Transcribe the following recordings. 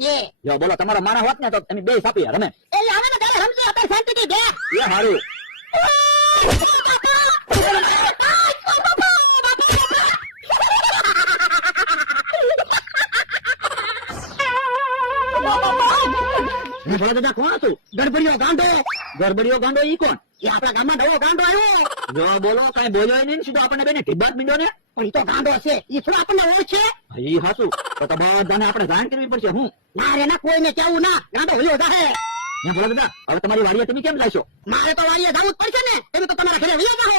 છે. જો બોલો તમારો માણસ હોત ને તો તમે બે સાપી રમે. એટલે હવે ને ત્યારે રમજો આપણે શાંતિથી બે. એ હારું. ભોળા દાદા કોણ હતું? ગડબડીયો ગાંડો. ગરબડીયો ગાંડો ઈ કોણ? એ આપણા ગામમાં નવો ગાંડો આવ્યો. જો બોલો કઈ બોલ્યો નહીં, સીધો આપણને બેને ઢીબાત મીંડો ને. પણ ઈ તો ગાંડો છે. ઈ થોડો આપણને ઓળખે. ઈ હાસુ તો બધાને આપણે જાણ કરવી પડશે. હું ના રે ના, કોઈને કેવું ના. ગાંડો હલ્યો જાહે. હે ભોળા દાદા, હવે તમારી વાડીએ તમે કેમ જાશો? મારે તો વાડીએ જવું જ પડશે ને. તમે તો તમારા ઘરે વયો જાહો.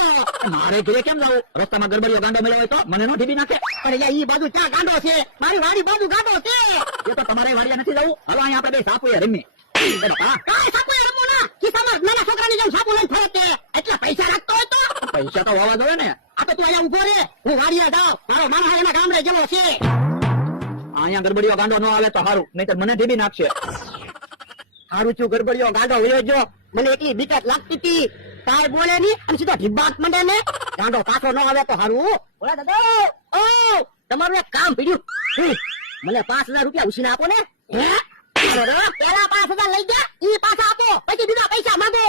મારે ઘરે કેમ જાવું? રસ્તામાં ગરબડીયો ગાંડો મળ્યો હોય તો મને નો ઢીબી નાખે. પણ અહીંયા ઈ બાજુ ક્યાં ગાંડો છે? મારી વાડી બાજુ ગાંડો છે. એ તો તમારે વાડીએ નથી જવું. હવે અહીંયા આપણે બે સાપુએ રમી. એ બાપા, કાંઈ સાપુ એ રમવું ના. ખિસ્સામાં નાના છોકરાની જેમ સાપુ લઈને ફરે તે. એટલા પૈસા રાખતો હોય તો. પૈસા તો હોવા જોઈએ ને. આ તો તું અહીંયા ઉભો રે. હું વાડીએ જાઉં. મારો માણસ એના ગામડે જેવો છે. અહીંયા ગરબડીયો ગાંડો ન આવે તો સારું, નહીતર મને ઢીબી નાખશે. હારું છું ગડબડીયો ગાંડો વયો જો. મને એટલી બીક જ લાગતી હતી. કાંઈ બોલે નહીં અને સીધો ઢીબાત મંડે ને. ગાંડો પાછો ન આવે તો હારું. ઓલા દાદા, ઓ તમારું એક કામ પીડ્યું. મને 5,000 રૂપિયા ઉછીને આપો ને. હે? અરે પેલા 5,000 લઈ ગયા, ઈ પાછા આપો, પછી બીજા પૈસા માંગો.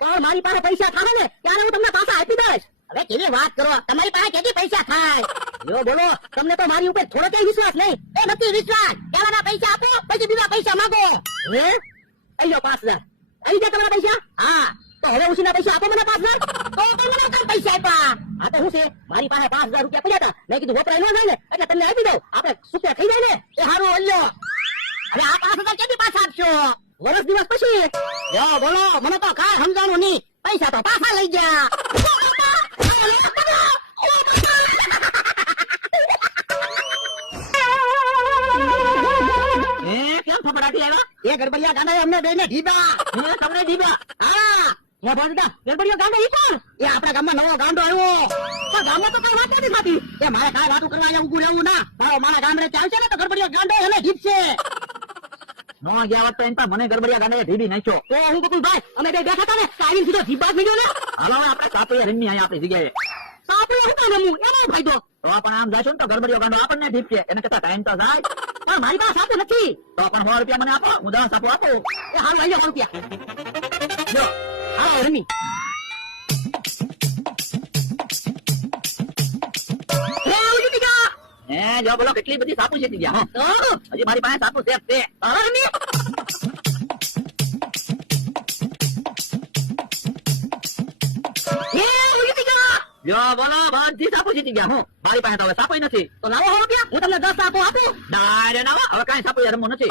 પણ મારી પાસે પૈસા થાય ને ત્યારે હું તમને પાછા આપી દઈશ. હવે કેવી વાત કરો, તમારી પાસે કેટલી પૈસા થાય? જો બોલો, તમને તો મારી ઉપર થોડો કઈ વિશ્વાસ નહીં. એ નથી વિશ્વાસ. પેલાના પૈસા આપો, પછી બીજા પૈસા માંગો. હે? અయ్યો 5,000 આવી ગયા તમારા પૈસા? હા. તો હવે ઉછીના પૈસા આપો મને 5,000. તો મને કેમ પૈસા આપ્યા? હા તો શું છે, મારી પાસે 5,000 રૂપિયા પડ્યા હતા. મેં કીધું વપરાય ન જાય ને એટલે તમને આપી દઉં. આપણે સુખ્યા થઈ જાય ને. એ હારું અલ્યો. હવે આ 5,000 કેદી પાછા આપશો? વર્ષ દિવસ પછી. જો બોલો, મને તો કાંઈ સમજાણું નહીં. પૈસા તો પાછા લઈ ગયા. કેમ ફફડાટી આવ્યા? એ ગરબડિયા ગાંડાએ અમને બેને ઢીબા. તમને ઢીબા? હા. હે ભોળા, ગરબડિયો ગાંડો ઈ કોણ? એ આપણા ગામમાં નવો ગાંડો આવ્યો. પણ ગામમાં તો કઈ વાત નથી થતી. એ મારે કાંઈ વાતું કરવા અહીંયા ઊભું રહેવું ના. મારો મારા ગામડે ચાલશે ને તો ગરબડિયો ગાંડો એને ઢીબશે. નો ગયા હોત તો એમ પણ મને ગરબડિયા ગાંડાએ ઢીબી નાખ્યો. તો હું કપૂર ભાઈ, અમે બે બેઠા હતા ને તો આવીને સીધો ઢીબા જ મળ્યો ને. હાલો હવે આપણે સાપુએ રમી અહીંયા આપણી જગ્યાએ. સાપડે હું કાં રમવું? એનો ફાયદો. તો પણ આમ જાશો ને તો ગરબડિયો ગાંડો આપણને ઢીબશે. એને કરતા ટાઈમ તો જાય. પણ મારી પાસે સાપુ નથી. તો પણ 100 રૂપિયા મને આપો, હું 10 સાપુ આપું. એ હારું આવી જાઓ રૂપિયા. જો હા રમી. જો બોલો કેટલી બધી સાપુ છે ગયા. હજી મારી પાસે સાપુ સેફ છે. જો બોલો બધી સાપુ જીતી ગયા. હું મારી પાસે તો હવે સાપુ નથી. તો લાવો 100 રૂપિયા, હું તમને 10 આપો આપું. ના રે ના, હવે કાંઈ સાપુ રમવું નથી.